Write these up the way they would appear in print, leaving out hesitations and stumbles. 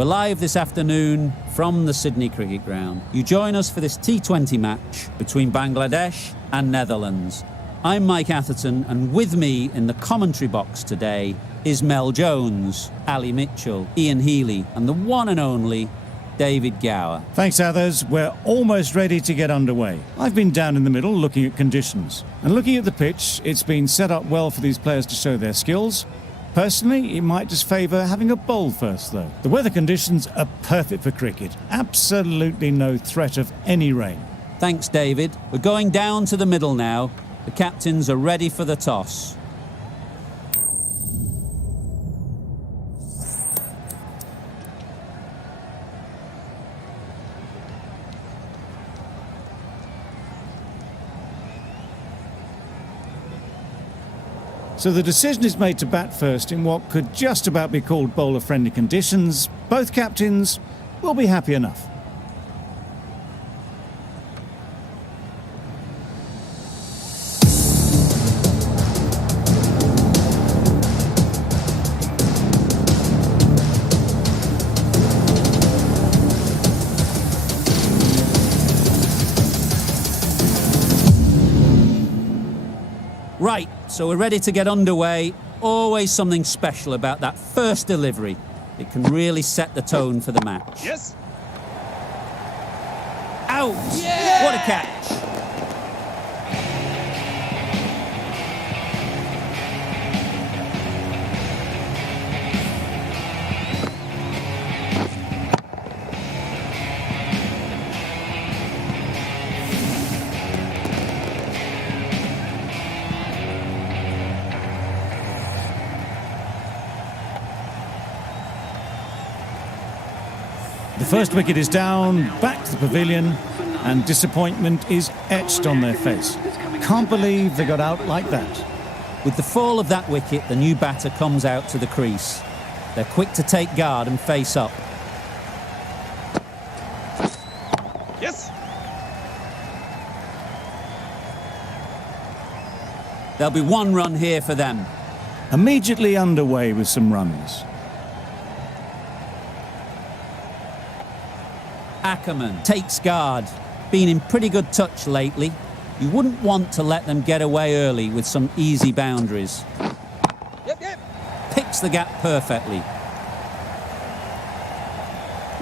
We're live this afternoon from the Sydney Cricket Ground. You join us for this T20 match between Bangladesh and Netherlands. I'm Mike Atherton, and with me in the commentary box today is Mel Jones, Ali Mitchell, Ian Healy, and the one and only David Gower. Thanks, Athers. We're almost ready to get underway. I've been down in the middle looking at conditions. And looking at the pitch, it's been set up well for these players to show their skills. Personally, it might just favour having a bowl first, though. The weather conditions are perfect for cricket. Absolutely no threat of any rain. Thanks, David. We're going down to the middle now. The captains are ready for the toss. So the decision is made to bat first in what could just about be called bowler-friendly conditions. Both captains will be happy enough. Right, so we're ready to get underway. Always something special about that first delivery. It can really set the tone for the match. Yes. Out! Yeah! What a catch! The first wicket is down, back to the pavilion, and disappointment is etched on their face. Can't believe they got out like that. With the fall of that wicket, the new batter comes out to the crease. They're quick to take guard and face up. Yes. There'll be one run here for them. Immediately underway with some runs. Ackerman takes guard. Been in pretty good touch lately. You wouldn't want to let them get away early with some easy boundaries. Yep. Picks the gap perfectly.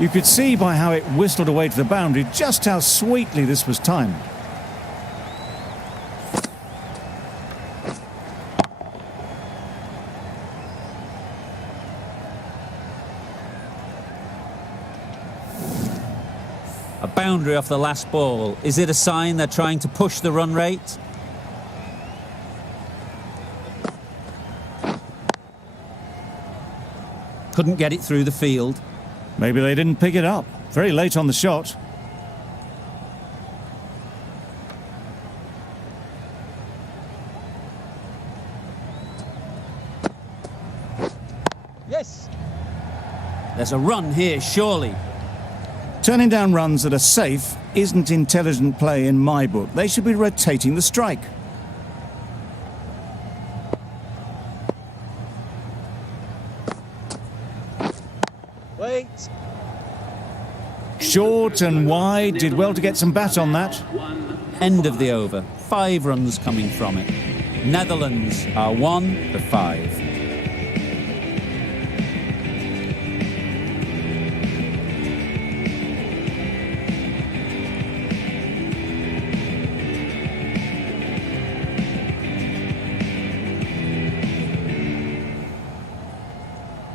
You could see by how it whistled away to the boundary just how sweetly this was timed. A boundary off the last ball. Is it a sign they're trying to push the run rate? Couldn't get it through the field. Maybe they didn't pick it up. Very late on the shot. Yes. There's a run here, surely. Turning down runs that are safe isn't intelligent play in my book. They should be rotating the strike. Wait. Short and wide, did well to get some bat on that. End of the over. 5 runs coming from it. Netherlands are 1 for 5.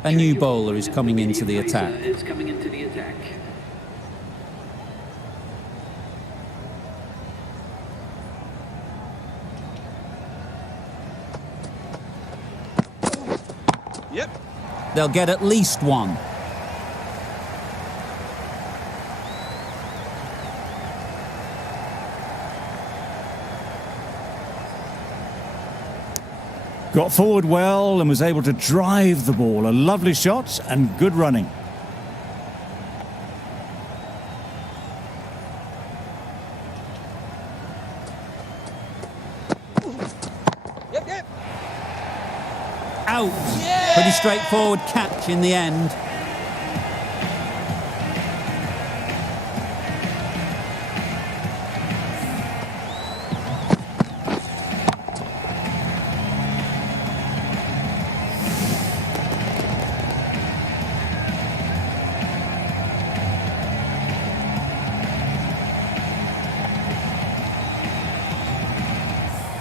A new bowler is coming into the attack. Yep. They'll get at least one. Got forward well and was able to drive the ball. A lovely shot and good running. Yep. Out. Yeah! Pretty straightforward catch in the end.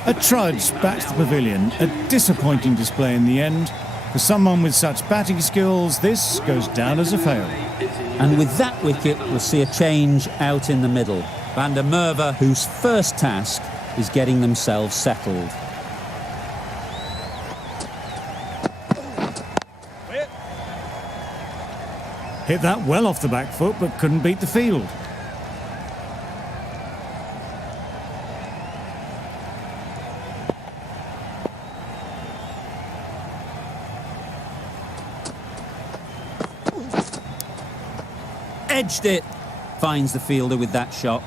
A trudge back to the pavilion, a disappointing display in the end. For someone with such batting skills, this goes down as a fail. And with that wicket, we'll see a change out in the middle. Van der Merwe, whose first task is getting themselves settled. Hit that well off the back foot, but couldn't beat the field. Edged it. Finds the fielder with that shot.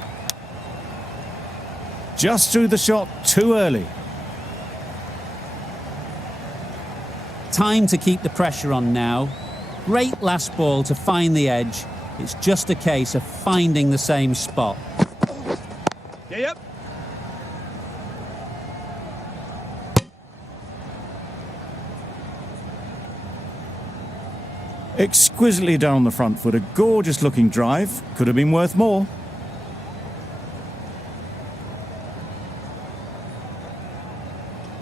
Just threw the shot too early. Time to keep the pressure on now. Great last ball to find the edge. It's just a case of finding the same spot. Yep. Exquisitely done on the front foot, a gorgeous looking drive. Could have been worth more.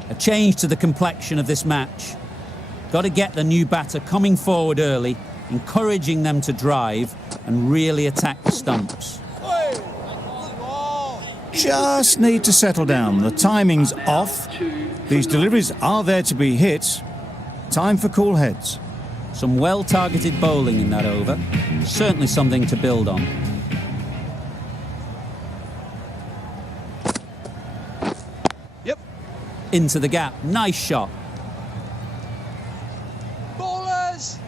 A change to the complexion of this match. Got to get the new batter coming forward early, encouraging them to drive and really attack the stumps. Just need to settle down. The timing's off. These deliveries are there to be hit. Time for cool heads. Some well-targeted bowling in that over. Certainly something to build on. Yep. Into the gap. Nice shot. Ballers.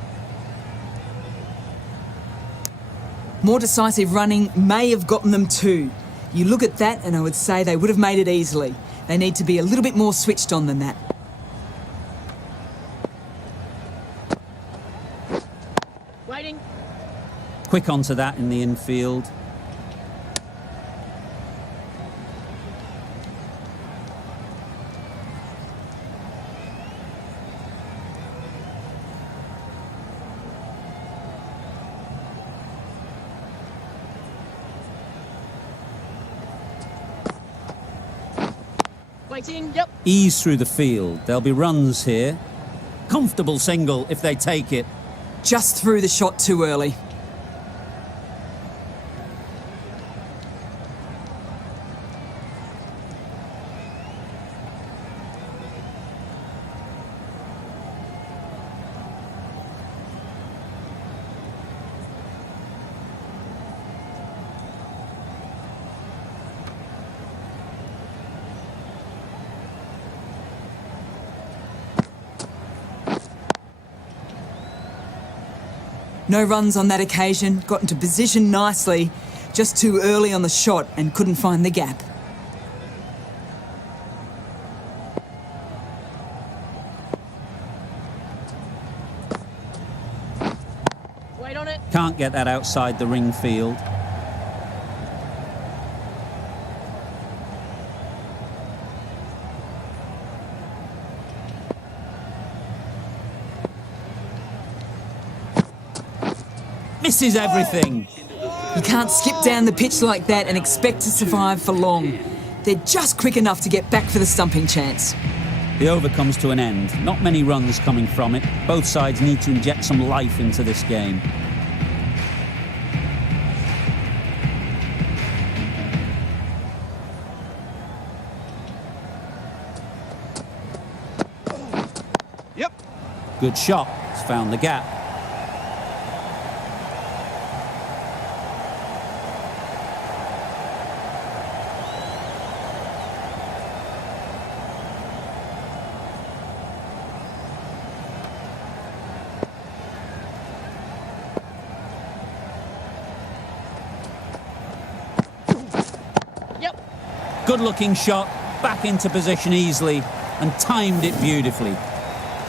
More decisive running may have gotten them too. You look at that and I would say they would have made it easily. They need to be a little bit more switched on than that. Waiting. Quick onto that in the infield. Waiting. Yep. Ease through the field. There'll be runs here. Comfortable single if they take it. Just threw the shot too early. No runs on that occasion, got into position nicely, just too early on the shot and couldn't find the gap. Wait on it. Can't get that outside the ring field. Misses everything. You can't skip down the pitch like that and expect to survive for long. They're just quick enough to get back for the stumping chance. The over comes to an end. Not many runs coming from it. Both sides need to inject some life into this game. Yep. Good shot. It's found the gap. Good looking shot, back into position easily and timed it beautifully.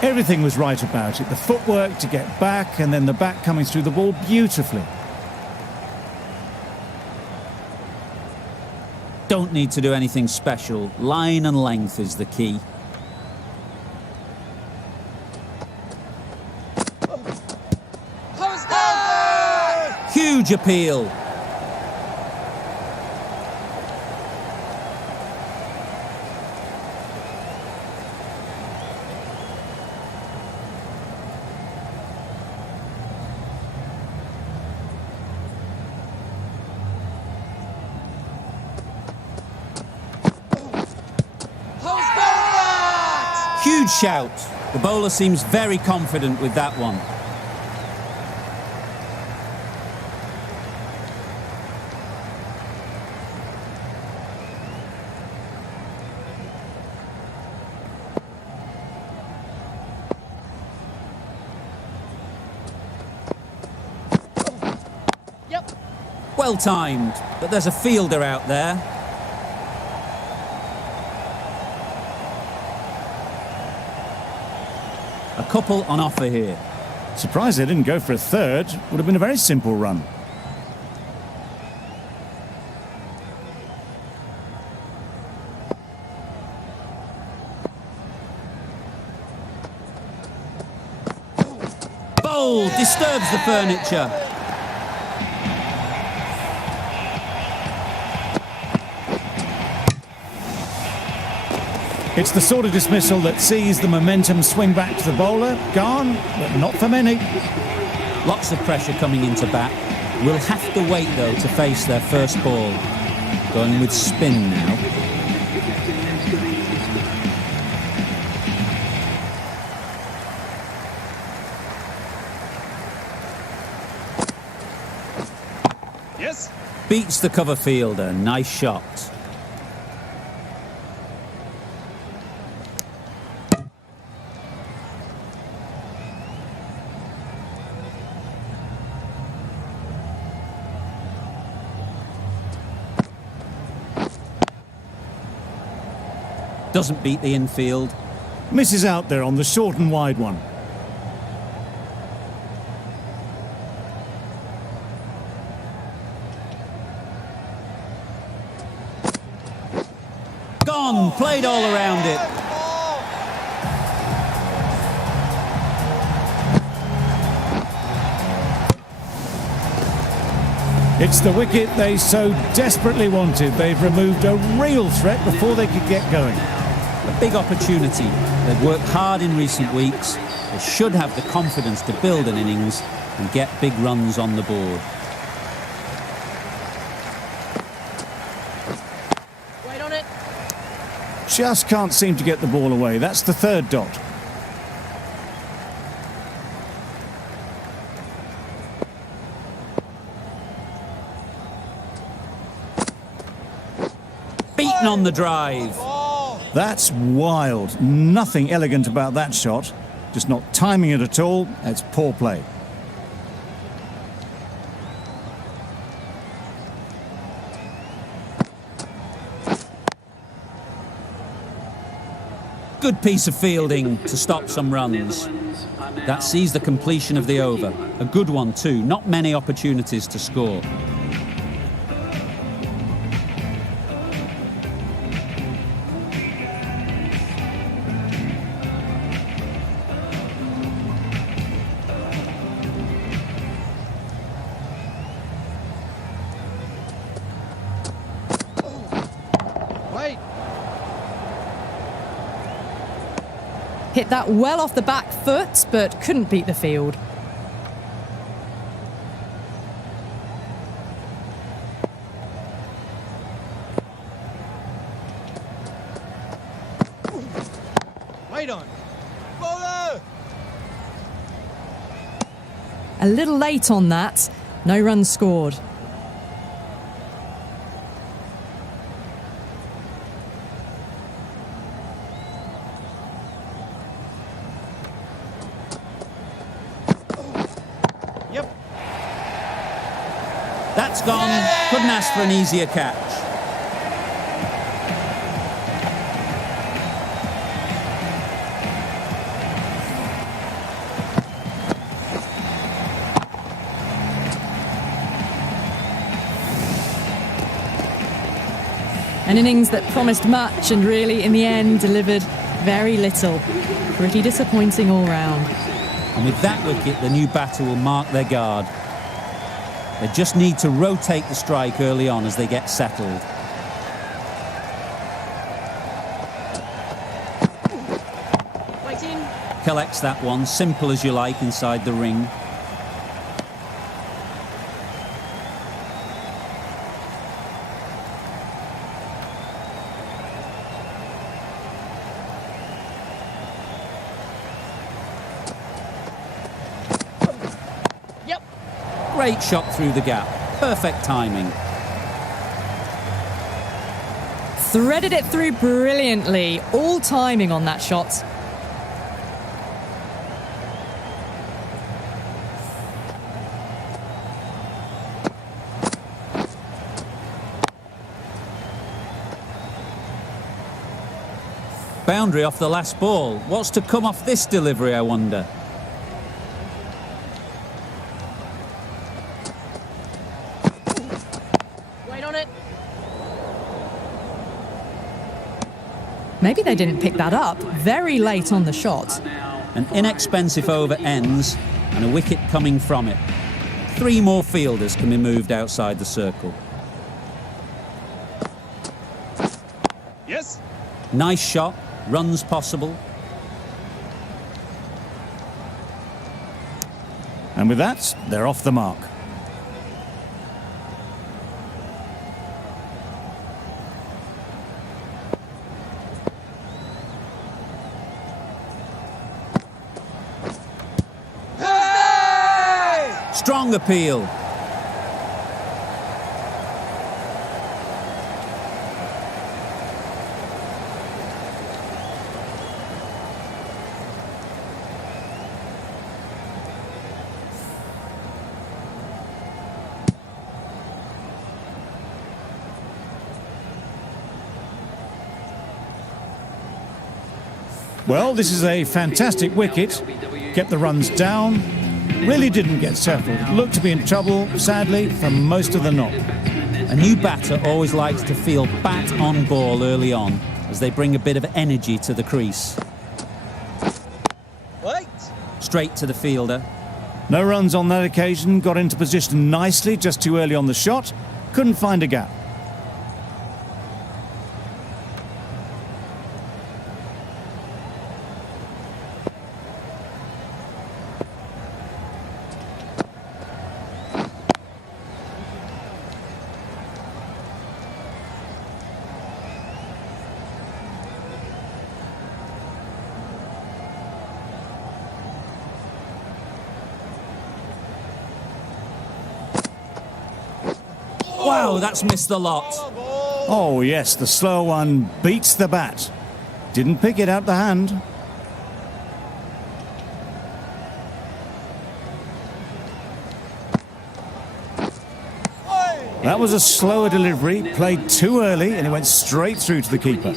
Everything was right about it. The footwork to get back and then the bat coming through the ball beautifully. Don't need to do anything special. Line and length is the key. Huge appeal. Good shout. The bowler seems very confident with that one. Yep. Well timed, but there's a fielder out there. A couple on offer here. Surprised they didn't go for a third. Would have been a very simple run. Bowl disturbs the furniture. It's the sort of dismissal that sees the momentum swing back to the bowler. Gone, but not for many. Lots of pressure coming into bat. Will have to wait, though, to face their first ball. Going with spin now. Yes. Beats the cover fielder. Nice shot. Doesn't beat the infield. Misses out there on the short and wide one. Gone. Played all around it. It's the wicket they so desperately wanted. They've removed a real threat before they could get going. A big opportunity. They've worked hard in recent weeks. They should have the confidence to build an innings and get big runs on the board. Wait on it. Just can't seem to get the ball away. That's the third dot. Beaten on the drive. That's wild. Nothing elegant about that shot. Just not timing it at all. It's poor play. Good piece of fielding to stop some runs. That sees the completion of the over. A good one too. Not many opportunities to score. Wait. Hit that well off the back foot, but couldn't beat the field. Wait on. Bowler! A little late on that. No runs scored. Yep. That's gone. Couldn't ask for an easier catch. An innings that promised much and really, in the end, delivered very little. Pretty disappointing all round. And with that wicket, the new batter will mark their guard. They just need to rotate the strike early on as they get settled. Waiting. Collects that one, simple as you like, inside the ring. Great shot through the gap. Perfect timing. Threaded it through brilliantly. All timing on that shot. Boundary off the last ball. What's to come off this delivery, I wonder? Wait on it. Maybe they didn't pick that up very late on the shot. An inexpensive over ends and a wicket coming from it. 3 more fielders can be moved outside the circle. Yes. Nice shot. Runs possible. And with that, they're off the mark. Strong appeal. Well, this is a fantastic wicket. Kept the runs down. Really didn't get settled. Looked to be in trouble, sadly, for most of the knock. A new batter always likes to feel bat on ball early on as they bring a bit of energy to the crease. Wait. Straight to the fielder. No runs on that occasion. Got into position nicely, just too early on the shot. Couldn't find a gap. Wow, that's missed the lot. Oh yes, the slow one beats the bat. Didn't pick it out the hand. That was a slower delivery, played too early, and it went straight through to the keeper.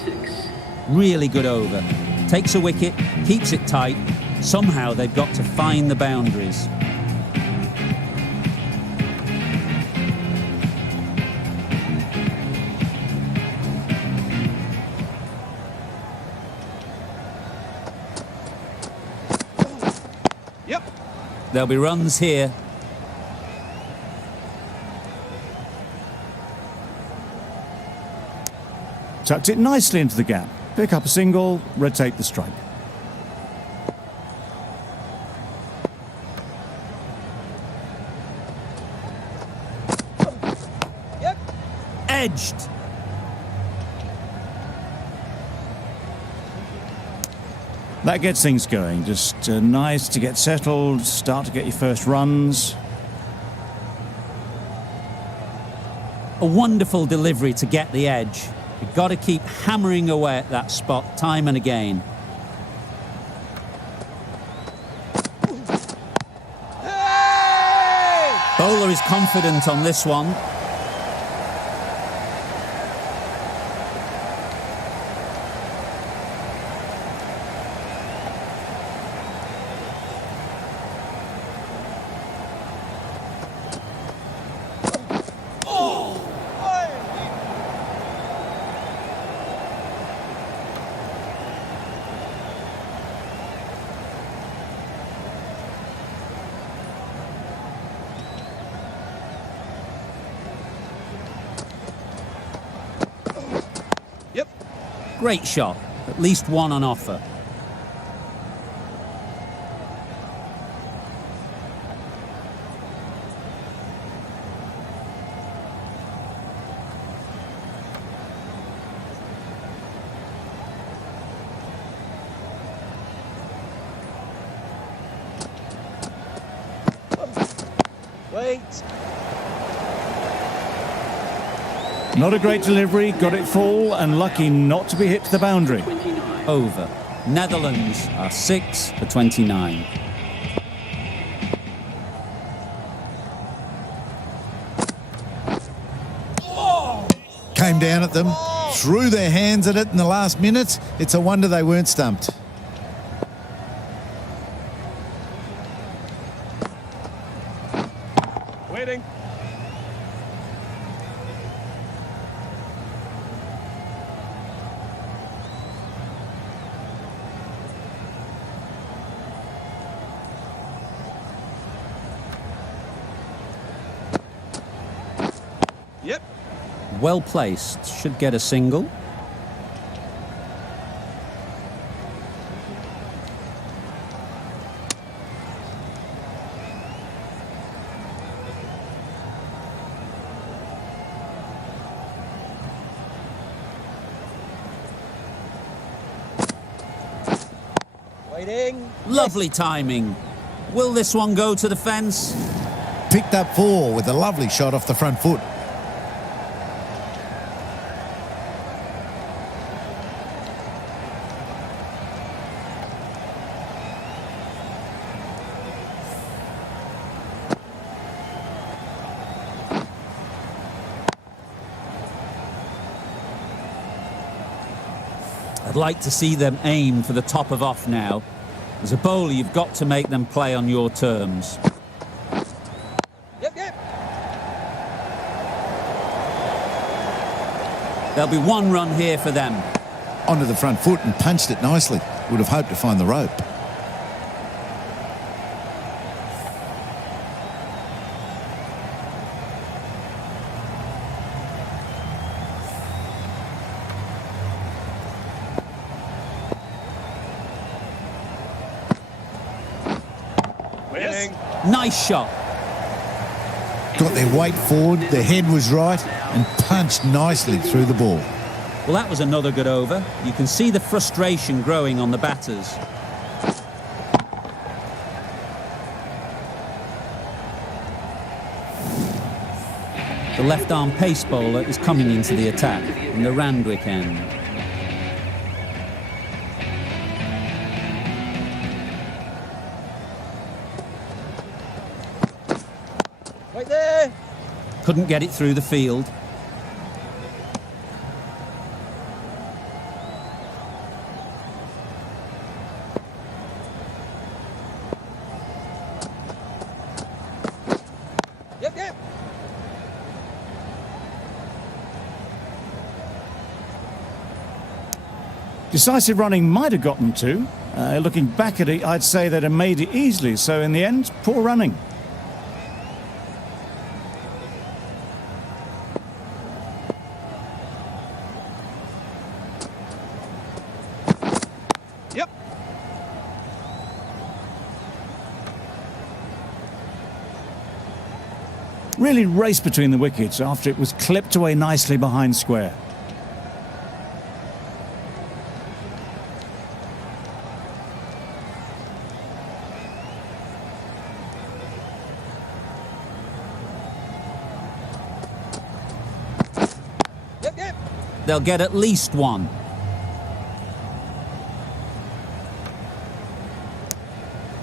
Really good over. Takes a wicket, keeps it tight. Somehow they've got to find the boundaries. Yep. There'll be runs here. Tucked it nicely into the gap. Pick up a single, rotate the strike. Yep. Edged. That gets things going. Just nice to get settled, start to get your first runs. A wonderful delivery to get the edge. You've got to keep hammering away at that spot time and again. Hey! Bowler is confident on this one. Yep. Great shot. At least one on offer. Wait. Not a great delivery, got it full and lucky not to be hit to the boundary. Over. Netherlands are 6 for 29. Came down at them, threw their hands at it in the last minute. It's a wonder they weren't stumped. Waiting. Yep. Well placed. Should get a single. Waiting. Lovely timing. Will this one go to the fence? Picked up 4 with a lovely shot off the front foot. I'd like to see them aim for the top of off now. As a bowler, you've got to make them play on your terms. Yep, yep. There'll be 1 run here for them. Onto the front foot and punched it nicely. Would have hoped to find the rope. Waiting. Nice shot. Got their weight forward, their head was right, and punched nicely through the ball. Well, that was another good over. You can see the frustration growing on the batters. The left-arm pace bowler is coming into the attack in the Randwick end. Right there. Couldn't get it through the field. Yep, yep. Decisive running might have gotten 2. Looking back at it, I'd say they'd have made it easily. So in the end, poor running. Yep. Really raced between the wickets after it was clipped away nicely behind square. Yep, yep. They'll get at least 1.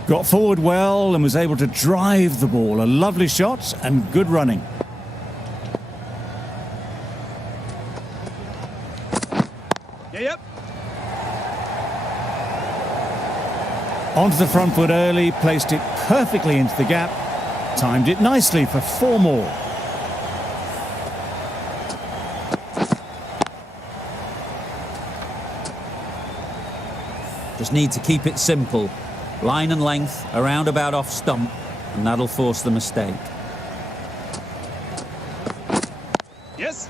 Got forward well and was able to drive the ball. A lovely shot and good running. Yeah, yep. Onto the front foot early, placed it perfectly into the gap. Timed it nicely for 4 more. Just need to keep it simple. Line and length, around about off stump, and that'll force the mistake. Yes.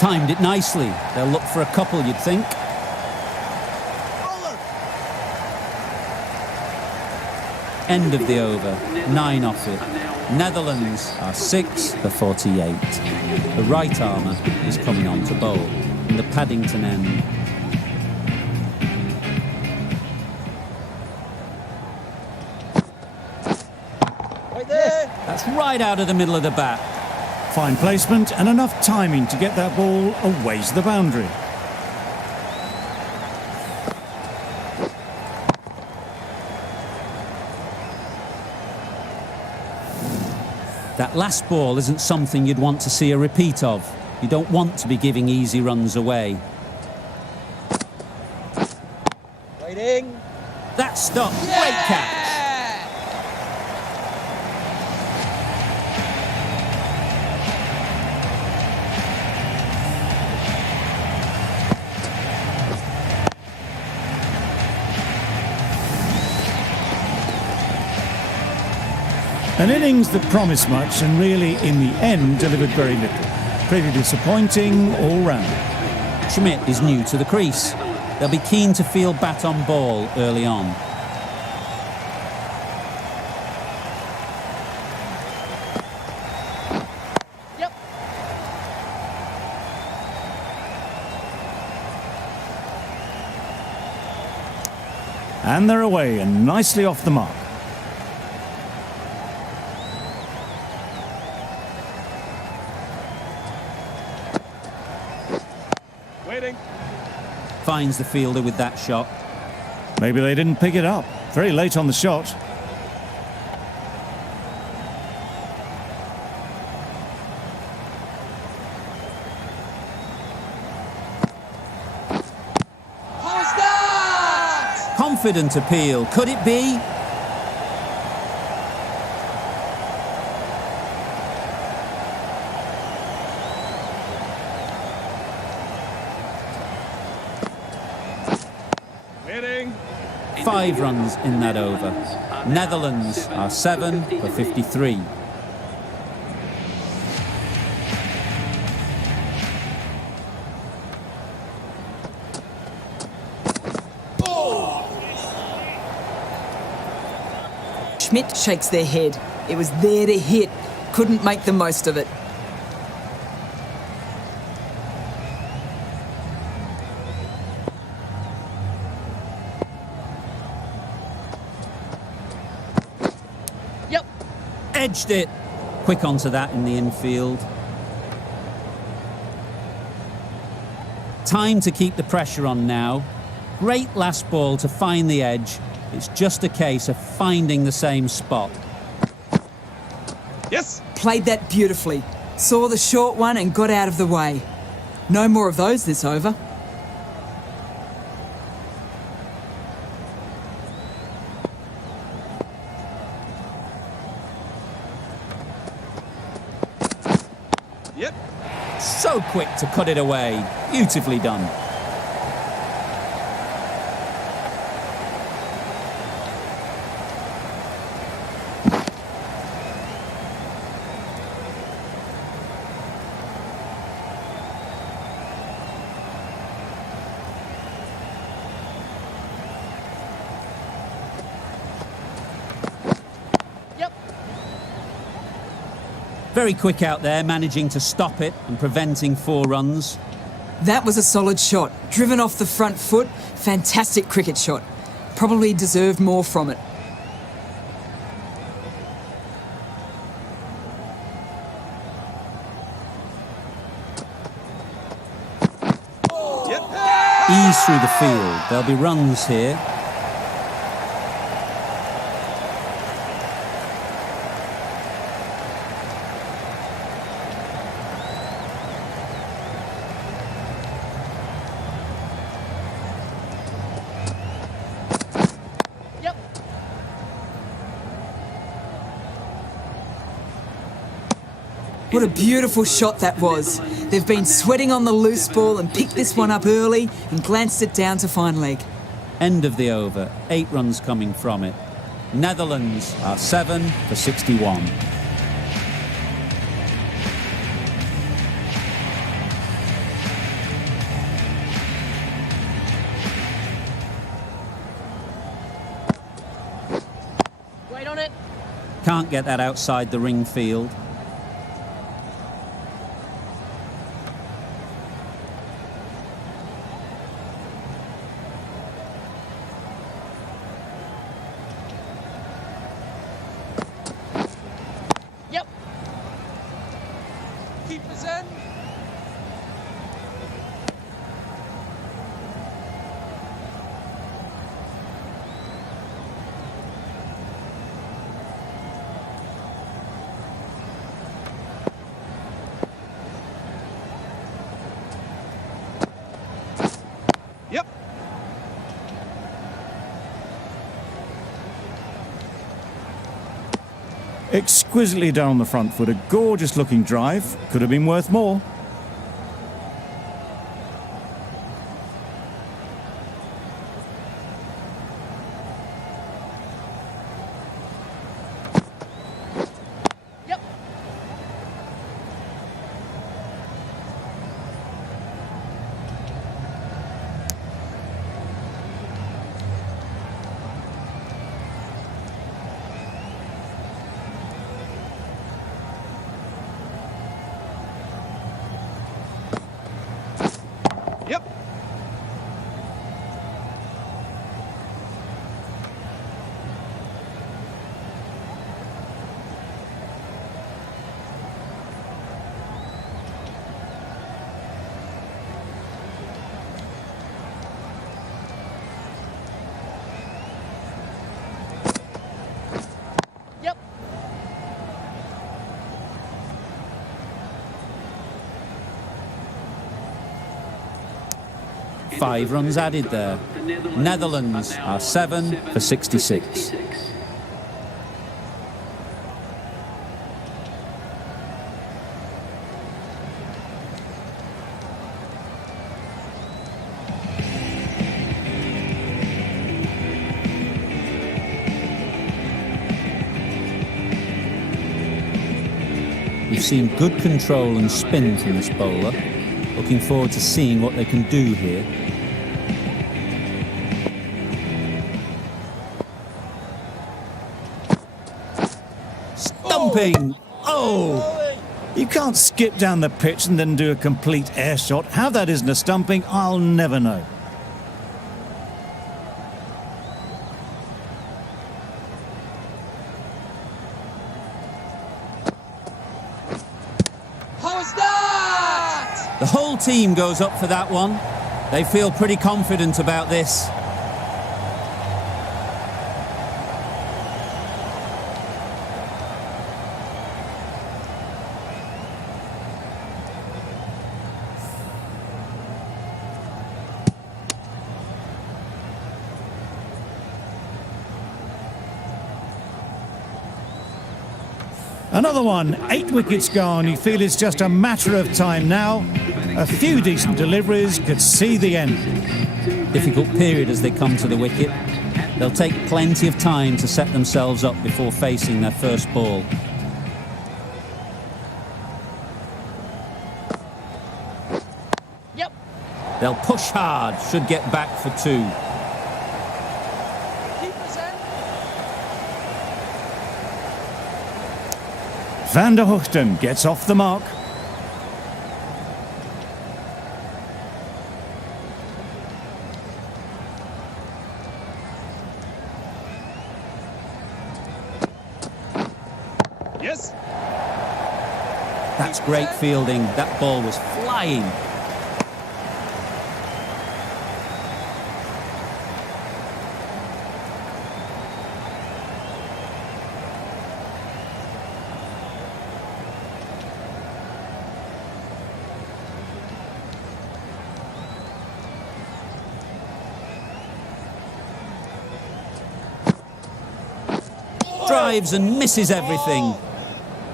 Timed it nicely. They'll look for a couple, you'd think. Roller. End of the over. 9 off it. Netherlands are 6 for 48. The right armour is coming on to bowl in the Paddington end. Right there. That's right out of the middle of the bat. Fine placement and enough timing to get that ball away to the boundary. That last ball isn't something you'd want to see a repeat of. You don't want to be giving easy runs away. Waiting. That stop, great catch. An innings that promised much and really, in the end, delivered very little. Pretty disappointing all round. Schmidt is new to the crease. They'll be keen to feel bat on ball early on. Yep. And they're away and nicely off the mark. Waiting. Finds the fielder with that shot. Maybe they didn't pick it up. Very late on the shot. Confident appeal. Could it be? Waiting. 5 runs in that over. Netherlands are 7 for 53. Schmidt shakes their head. It was there to hit. Couldn't make the most of it. Yep. Edged it. Quick onto that in the infield. Time to keep the pressure on now. Great last ball to find the edge. It's just a case of finding the same spot. Yes. Played that beautifully. Saw the short one and got out of the way. No more of those this over. Yep. So quick to cut it away. Beautifully done. Yep. Very quick out there, managing to stop it and preventing 4 runs. That was a solid shot. Driven off the front foot. Fantastic cricket shot. Probably deserved more from it. Yep. Ease through the field. There'll be runs here. Yep. What a beautiful shot that was. They've been sweating on the loose ball and picked this one up early and glanced it down to fine leg. End of the over. 8 runs coming from it. Netherlands are 7 for 61. Wait on it. Can't get that outside the ring field. Yep. in. Yep. Exquisitely done on the front foot. A gorgeous looking drive. Could have been worth more. Yep. Yep. Yep. 5 runs added there. Netherlands are 7 for 66. We've seen good control and spin from this bowler. Looking forward to seeing what they can do here. Stumping! Oh! You can't skip down the pitch and then do a complete air shot. How that isn't a stumping, I'll never know. How is that? The whole team goes up for that one. They feel pretty confident about this. Another one, 8 wickets gone. You feel it's just a matter of time now. A few decent deliveries could see the end. Difficult period as they come to the wicket. They'll take plenty of time to set themselves up before facing their first ball. Yep. They'll push hard, should get back for 2. Keepers in. Van der Hoogten gets off the mark. Yes. That's great fielding. That ball was flying. Drives and misses everything.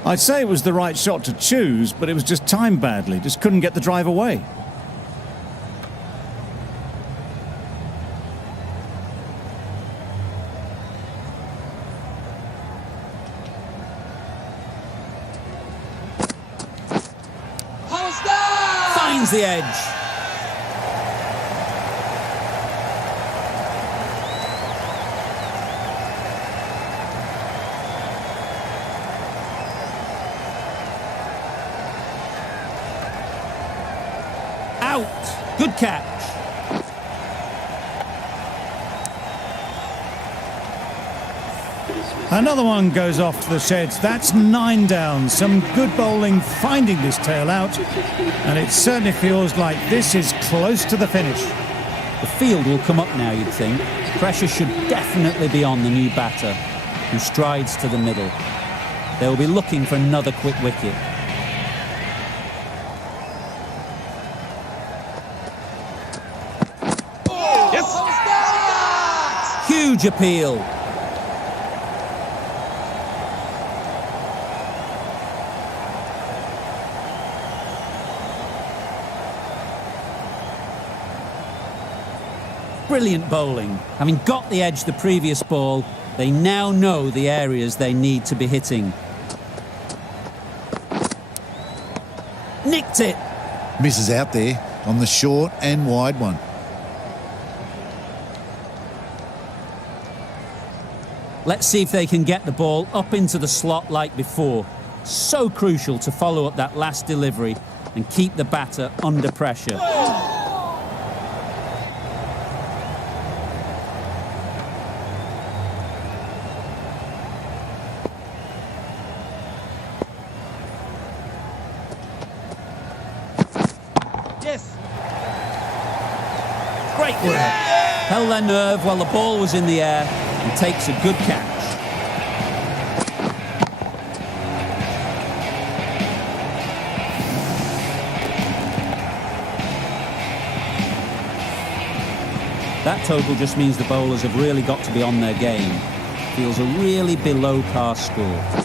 I'd say it was the right shot to choose, but it was just timed badly. Just couldn't get the drive away. How's that? Finds the edge. Out. Good catch. Another one goes off to the sheds. That's 9 down. Some good bowling finding this tail out, and it certainly feels like this is close to the finish. The field will come up now, you'd think. Pressure should definitely be on the new batter, who strides to the middle. They will be looking for another quick wicket. Yes! Huge appeal. Brilliant bowling. Having got the edge the previous ball, they now know the areas they need to be hitting. Nicked it. Misses out there on the short and wide one. Let's see if they can get the ball up into the slot like before. So crucial to follow up that last delivery and keep the batter under pressure. Yes! Great work. Held their nerve while the ball was in the air and takes a good catch. That total just means the bowlers have really got to be on their game. Feels a really below par score.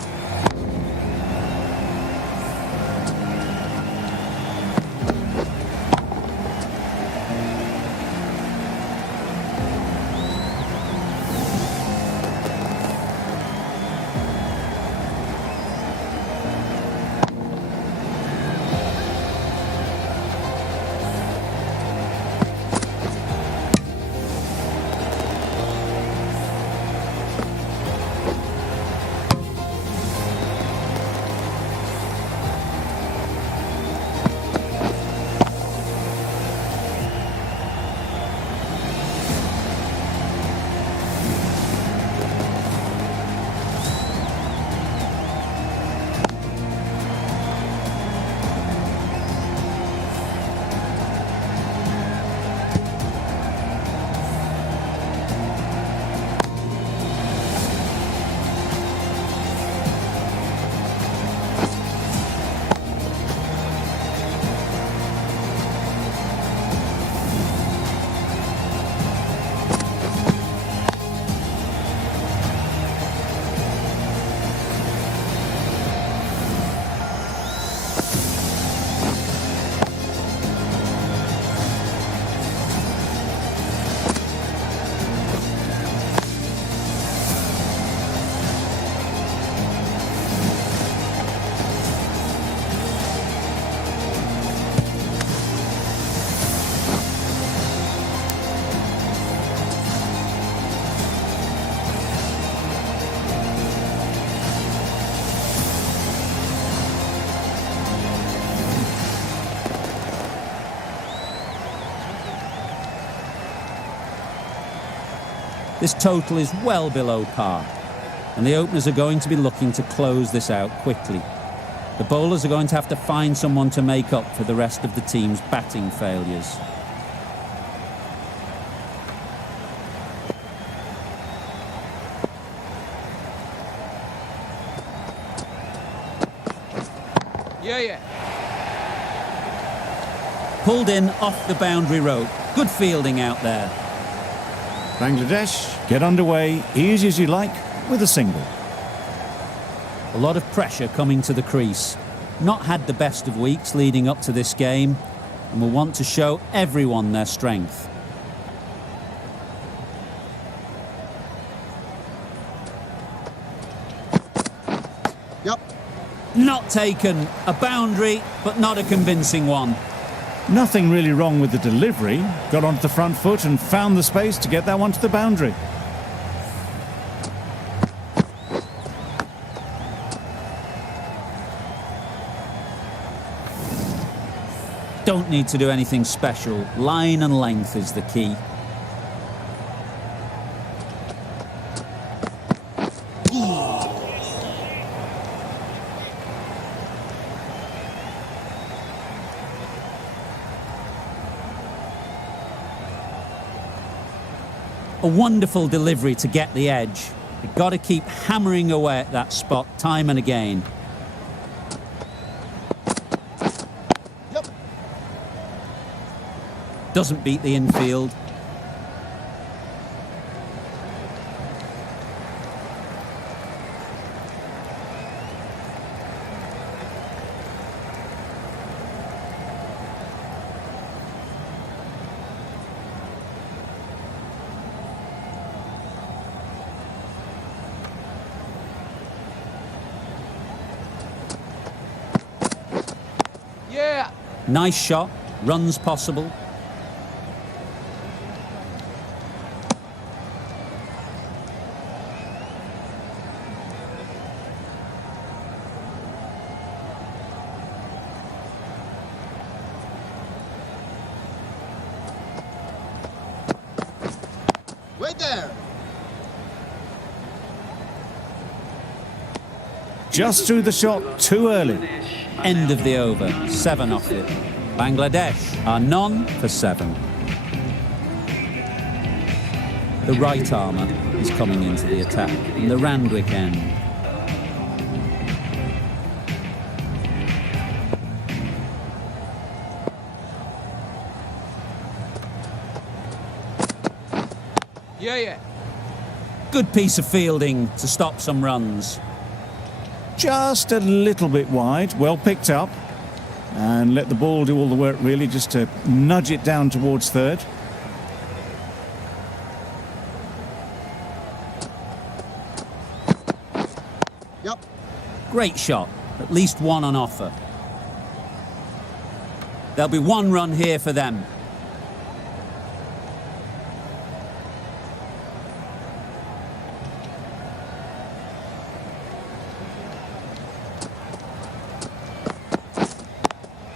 This total is well below par, and the openers are going to be looking to close this out quickly. The bowlers are going to have to find someone to make up for the rest of the team's batting failures. Yeah. Pulled in off the boundary rope. Good fielding out there. Bangladesh get underway easy as you like with a single. A lot of pressure coming to the crease. Not had the best of weeks leading up to this game, and will want to show everyone their strength. Yep. Not taken. A boundary, but not a convincing one. Nothing really wrong with the delivery. Got onto the front foot and found the space to get that one to the boundary. Don't need to do anything special. Line and length is the key. A wonderful delivery to get the edge. You've got to keep hammering away at that spot time and again. Yep. Doesn't beat the infield. Yeah. Nice shot, runs possible. We're there. Just threw the shot too early. End of the over, 7 off it. Bangladesh are none for 7. The right armour is coming into the attack in the Randwick end. Yeah. Good piece of fielding to stop some runs. Just a little bit wide, well picked up. And let the ball do all the work really, just to nudge it down towards third. Yep. Great shot, at least one on offer. There'll be 1 run here for them.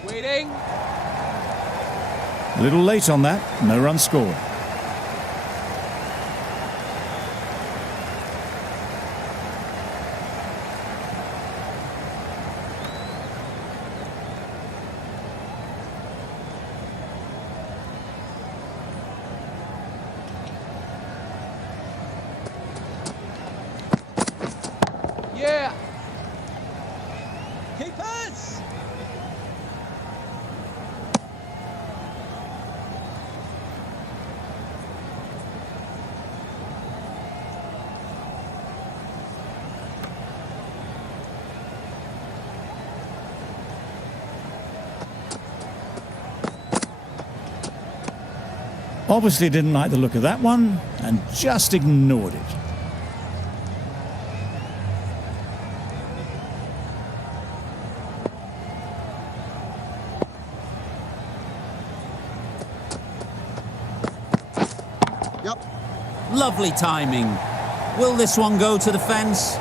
Waiting. A little late on that, no run scored. Yeah. Keepers. Obviously didn't like the look of that one and just ignored it. Yep. Lovely timing. Will this one go to the fence?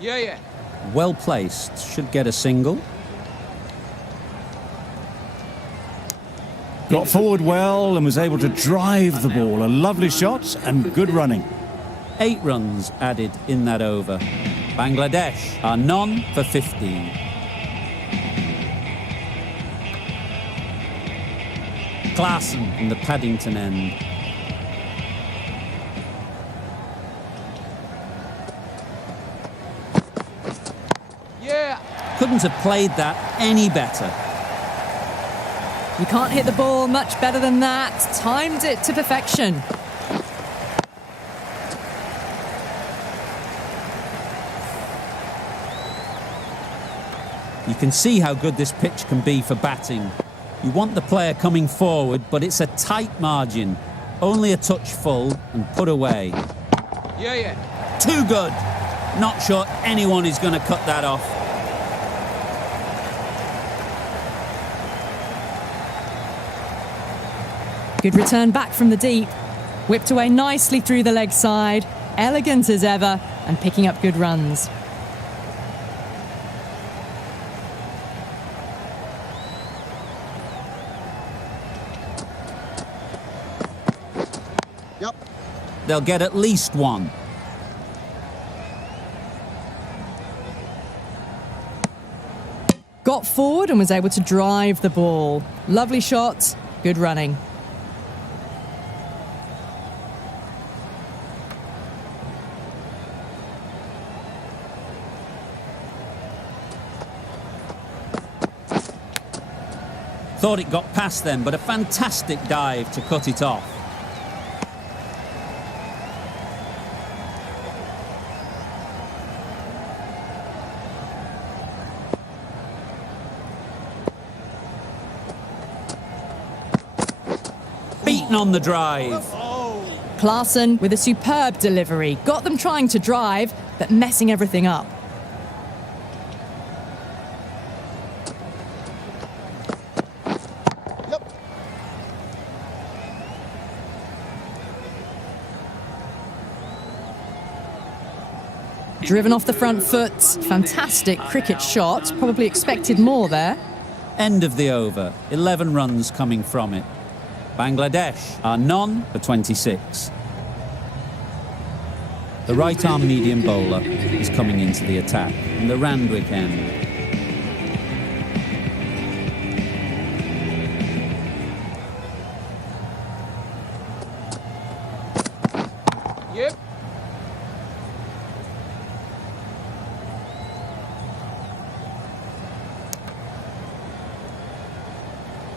Yeah. Well placed, should get a single. Got forward well and was able to drive the ball. A lovely shot and good running. 8 runs added in that over. Bangladesh are none for 15. Klaassen in the Paddington end. Yeah. Couldn't have played that any better. You can't hit the ball much better than that. Timed it to perfection. You can see how good this pitch can be for batting. You want the player coming forward, but it's a tight margin. Only a touch full and put away. Yeah. Too good. Not sure anyone is going to cut that off. Good return back from the deep. Whipped away nicely through the leg side. Elegant as ever and picking up good runs. Yep. They'll get at least one. Got forward and was able to drive the ball. Lovely shot, good running. Thought it got past them, but a fantastic dive to cut it off. Beaten on the drive. Klaassen with a superb delivery. Got them trying to drive, but messing everything up. Driven off the front foot. Fantastic cricket shot. Probably expected more there. End of the over. 11 runs coming from it. Bangladesh are none for 26. The right-arm medium bowler is coming into the attack in the Randwick end. Yep.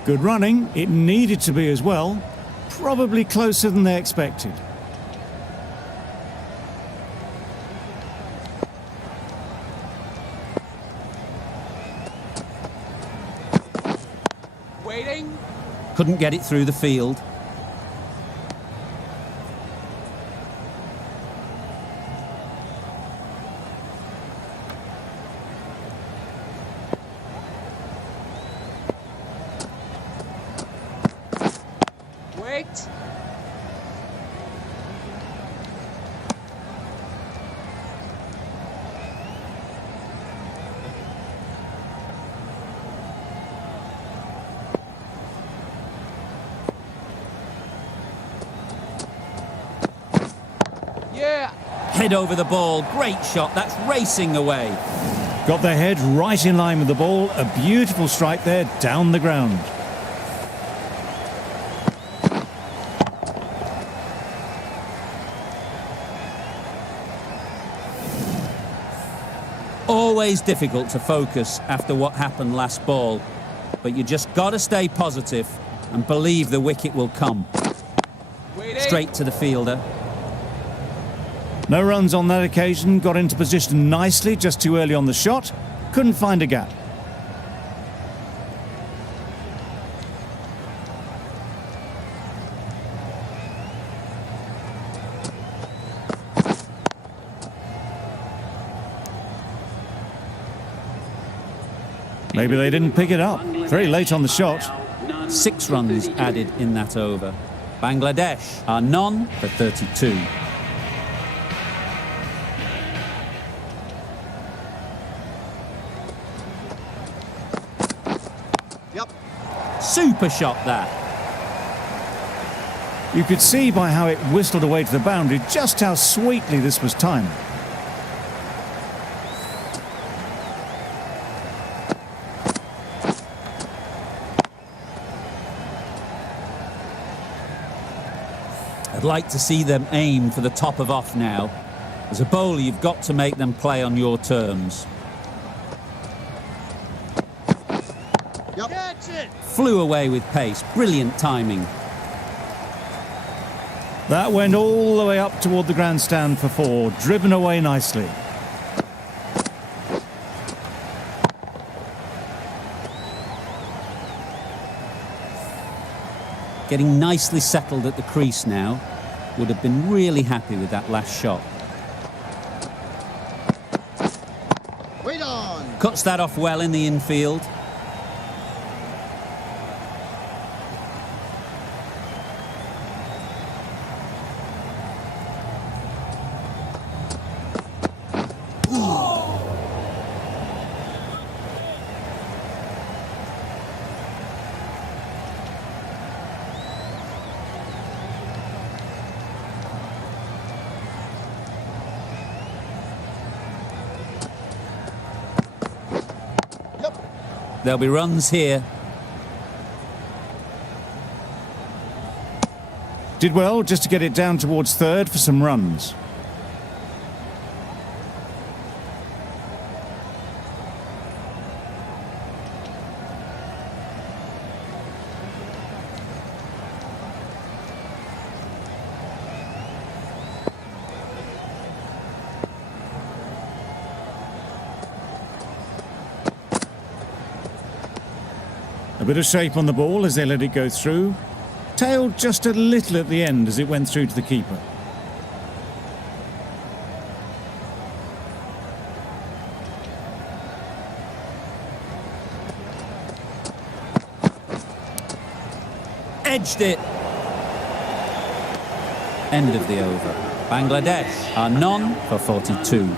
Good running. It needed to be as well. Probably closer than they expected. Waiting. Couldn't get it through the field. Wait. Yeah. Head over the ball. Great shot. That's racing away. Got their head right in line with the ball. A beautiful strike there down the ground. Always difficult to focus after what happened last ball, but you just got to stay positive and believe the wicket will come. Waiting. Straight to the fielder. No runs on that occasion. Got into position nicely just too early on the shot. Couldn't find a gap. Maybe they didn't pick it up. Very late on the shot. 6 runs added in that over. Bangladesh are none for 32. Yep. Super shot that. You could see by how it whistled away to the boundary just how sweetly this was timed. I'd like to see them aim for the top of off now. As a bowler, you've got to make them play on your terms. Yep. Catch it. Flew away with pace. Brilliant timing. That went all the way up toward the grandstand for 4, driven away nicely. Getting nicely settled at the crease now. Would have been really happy with that last shot. Wait on. Cuts that off well in the infield. There'll be runs here. Did well just to get it down towards third for some runs. A bit of shape on the ball as they let it go through. Tailed just a little at the end as it went through to the keeper. Edged it. End of the over. Bangladesh are none for 42.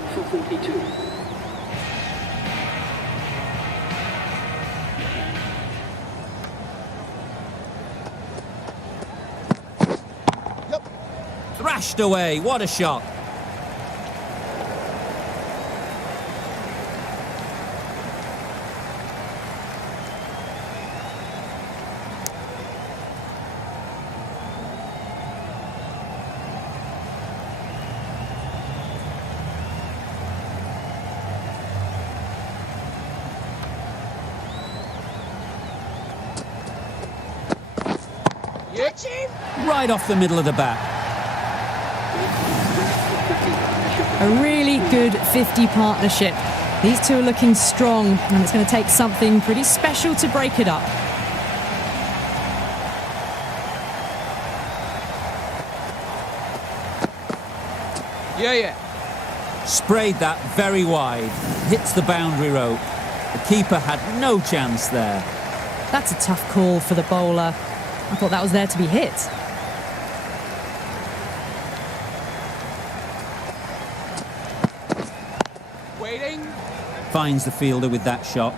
Thrashed away, what a shot. Right off the middle of the bat. A really good 50 partnership. These two are looking strong, and it's going to take something pretty special to break it up. Yeah. Sprayed that very wide. Hits the boundary rope. The keeper had no chance there. That's a tough call for the bowler. I thought that was there to be hit. Waiting. Finds the fielder with that shot.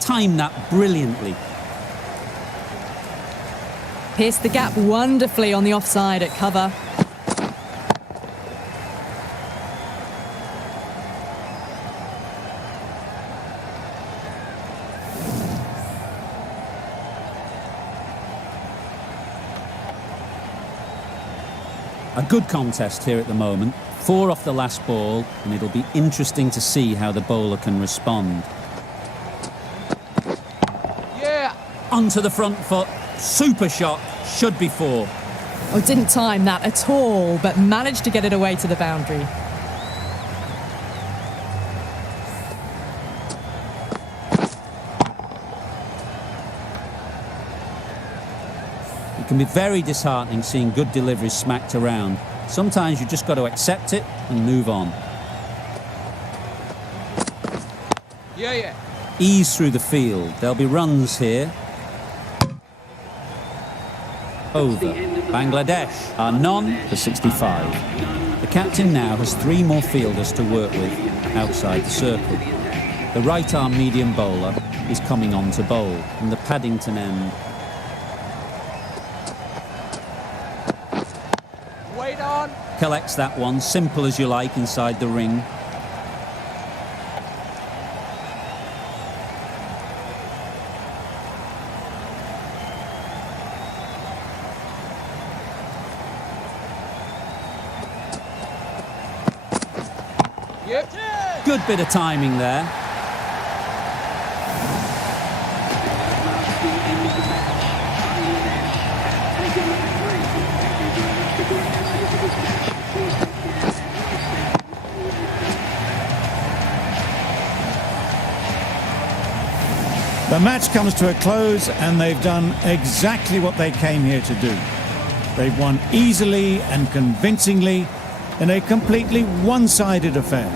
Timed that brilliantly. Pierced the gap wonderfully on the offside at cover. A good contest here at the moment. 4 off the last ball, and it'll be interesting to see how the bowler can respond. Yeah. Onto the front foot. Super shot. Should be 4. Oh, didn't time that at all, but managed to get it away to the boundary. It can be very disheartening seeing good deliveries smacked around. Sometimes you just got to accept it and move on. Yeah. Ease through the field. There'll be runs here. Over. Bangladesh are none for 65. The captain now has 3 more fielders to work with outside the circle. The right-arm medium bowler is coming on to bowl from the Paddington end. Wait on. Collects that one, simple as you like, inside the ring. Yep. Good bit of timing there. The match comes to a close, and they've done exactly what they came here to do. They've won easily and convincingly in a completely one-sided affair.